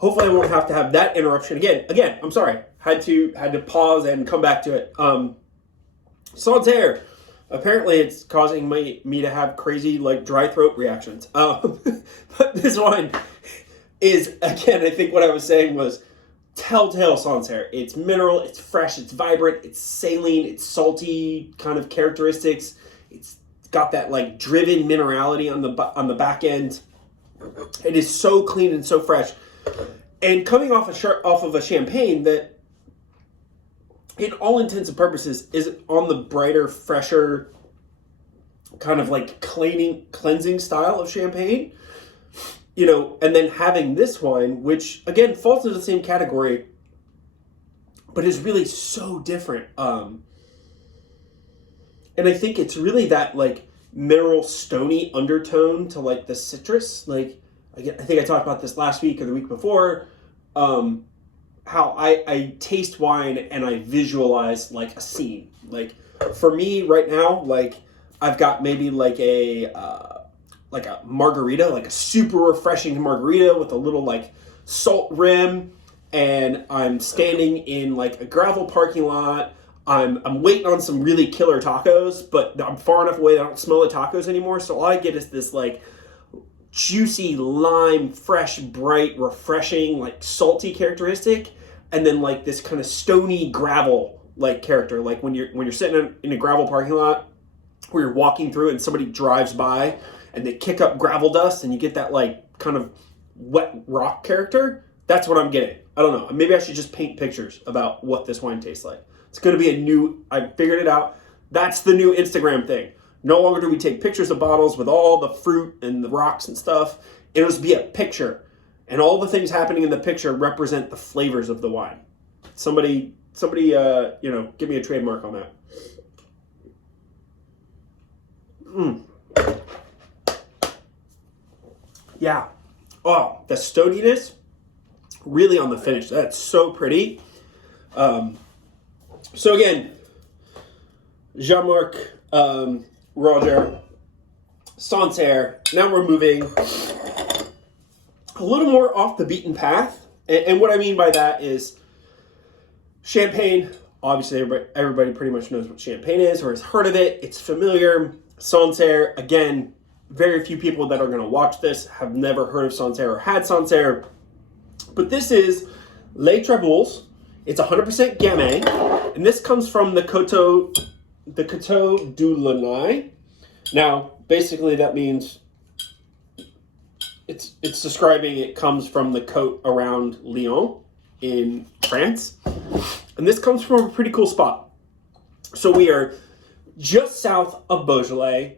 hopefully I won't have to have that interruption again. Again, I'm sorry. Had to pause and come back to it. Santerre. Apparently, it's causing me to have crazy, like, dry throat reactions. But this wine is, again, I think what I was saying was telltale Santerre. It's mineral, it's fresh, it's vibrant, it's saline, it's salty kind of characteristics. It's got that, like, driven minerality on the back end. It is so clean and so fresh. And coming off of a champagne that, in all intents and purposes, is on the brighter, fresher, kind of like cleansing style of champagne, you know, and then having this wine, which again falls into the same category, but is really so different. And I think it's really that like mineral stony undertone to like the citrus. Like I think I talked about this last week or the week before. How I taste wine and I visualize like a scene. Like for me right now, like I've got maybe like a margarita, like a super refreshing margarita with a little like salt rim, and I'm standing in like a gravel parking lot. I'm waiting on some really killer tacos, but I'm far enough away that I don't smell the tacos anymore. So all I get is this like juicy lime, fresh, bright, refreshing, like salty characteristic, and then like this kind of stony gravel like character. Like when you're sitting in a gravel parking lot where you're walking through and somebody drives by and they kick up gravel dust and you get that like kind of wet rock character. That's what I'm getting. I don't know. Maybe I should just paint pictures about what this wine tastes like. It's going to be I figured it out. That's the new Instagram thing. No longer do we take pictures of bottles with all the fruit and the rocks and stuff. It'll just be a picture. And all the things happening in the picture represent the flavors of the wine. Somebody, give me a trademark on that. Yeah. Oh, the stoniness really on the finish. That's so pretty. So again, Jean-Marc, Roger, Santerre. Now we're moving a little more off the beaten path. And what I mean by that is champagne. Obviously, everybody pretty much knows what champagne is or has heard of it. It's familiar. Santerre, again, very few people that are going to watch this have never heard of Santerre or had Santerre. But this is Les Tréboulles. It's 100% Gamay. And this comes from the Coteau du Lanai. Now, basically that means it's describing it comes from the côte around Lyon in France. And this comes from a pretty cool spot. So we are just south of Beaujolais.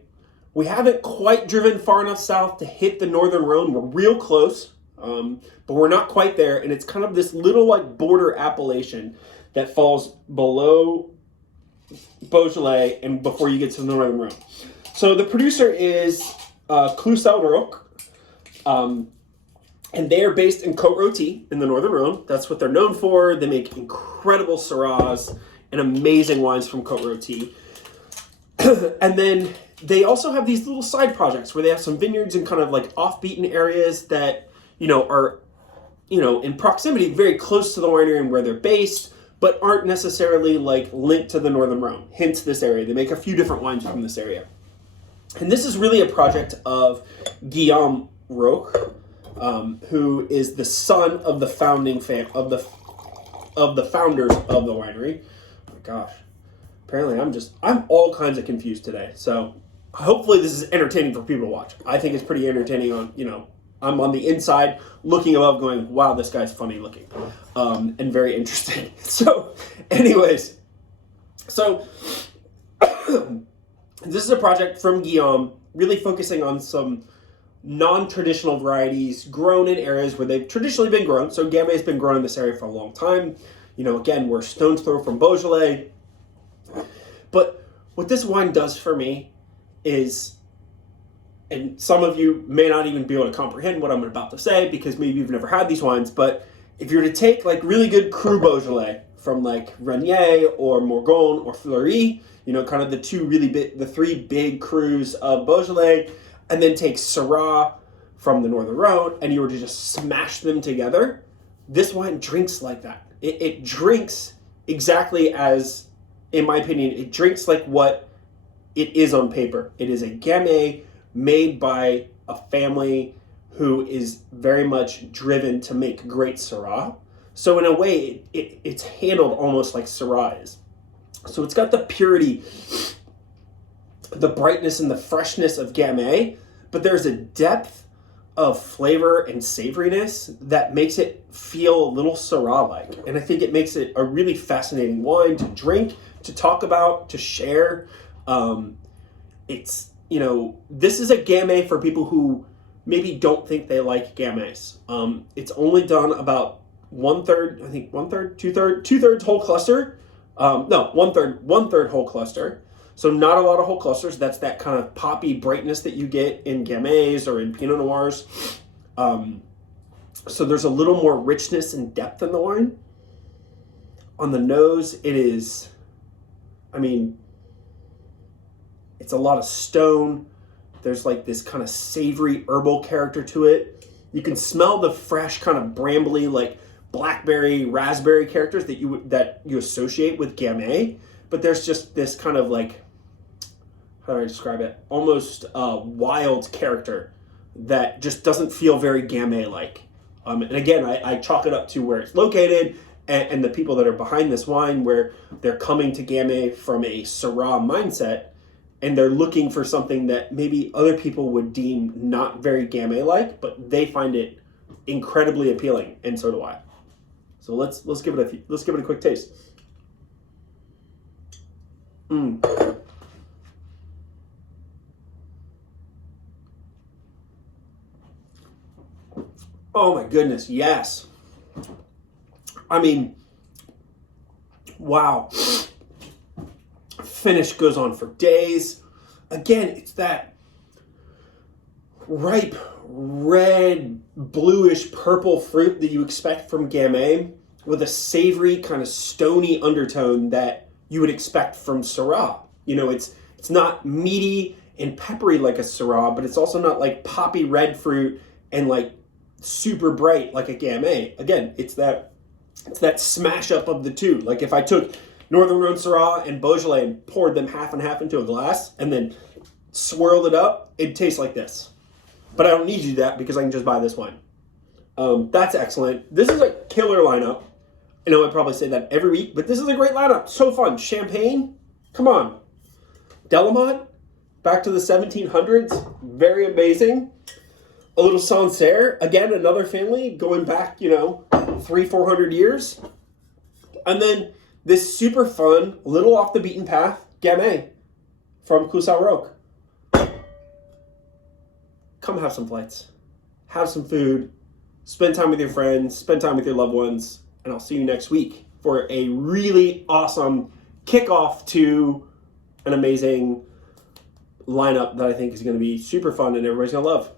We haven't quite driven far enough south to hit the Northern Rhone. We're real close, but we're not quite there. And it's kind of this little like border appellation that falls below Beaujolais and before you get to the Northern Rhone. So the producer is Clou-Saint-Roch, and they are based in Côte-Rôtie in the Northern Rhone. That's what they're known for. They make incredible Syrahs and amazing wines from Côte-Rôtie. And then they also have these little side projects where they have some vineyards in kind of like off-beaten areas that, are, in proximity, very close to the winery and where they're based, but aren't necessarily like linked to the Northern Rhone. Hence this area. They make a few different wines from this area. And this is really a project of Guillaume Roch, who is the son of the founding of the founders of the winery. Oh my gosh. Apparently I'm all kinds of confused today. So hopefully this is entertaining for people to watch. I think it's pretty entertaining I'm on the inside looking above going, wow, this guy's funny looking, and very interesting. So anyways, this is a project from Guillaume, really focusing on some non-traditional varieties grown in areas where they've traditionally been grown. So Gamay has been grown in this area for a long time. Again, we're stone's throw from Beaujolais. But what this wine does for me is, and some of you may not even be able to comprehend what I'm about to say because maybe you've never had these wines, but if you were to take like really good Cru Beaujolais from like Renier or Morgon or Fleury, kind of the three big crus of Beaujolais, and then take Syrah from the Northern Rhone, and you were to just smash them together, this wine drinks like that. It drinks exactly as, in my opinion, it drinks like what it is on paper. It is a Gamay made by a family who is very much driven to make great Syrah. So in a way, it's handled almost like Syrah is. So it's got the purity, the brightness, and the freshness of Gamay, but there's a depth of flavor and savoriness that makes it feel a little Syrah-like. And I think it makes it a really fascinating wine to drink, to talk about, to share. It's, this is a Gamay for people who maybe don't think they like Gamays. It's only done about two-thirds whole cluster. One third whole cluster. So not a lot of whole clusters. That's that kind of poppy brightness that you get in Gamays or in Pinot Noirs. So there's a little more richness and depth in the wine. On the nose, it's a lot of stone. There's like this kind of savory herbal character to it. You can smell the fresh kind of brambly, like blackberry, raspberry characters that you associate with Gamay. But there's just this kind of like, how do I describe it? Almost wild character that just doesn't feel very Gamay-like. And again, I chalk it up to where it's located and the people that are behind this wine, where they're coming to Gamay from a Syrah mindset, and they're looking for something that maybe other people would deem not very Gamay-like, but they find it incredibly appealing, and so do I. So let's give it a quick taste. Oh my goodness, yes. Wow. Finish goes on for days. Again, it's that ripe, red, bluish, purple fruit that you expect from Gamay, with a savory, kind of stony undertone that you would expect from Syrah. It's not meaty and peppery like a Syrah, but it's also not like poppy red fruit and like super bright like a Gamay. Again, it's that smash up of the two. Like if I took Northern Rhone Syrah and Beaujolais and poured them half and half into a glass and then swirled it up, it'd taste like this. But I don't need to do that because I can just buy this wine. That's excellent. This is a killer lineup. I know I probably say that every week, but this is a great lineup. So fun. Champagne, come on. Delamont, back to the 1700s, very amazing. A little Sancerre, again, another family going back, 300-400 years. And then this super fun, little off the beaten path, Gamay from Cousac-Roch. Come have some flights, have some food, spend time with your friends, spend time with your loved ones, and I'll see you next week for a really awesome kickoff to an amazing lineup that I think is going to be super fun and everybody's going to love.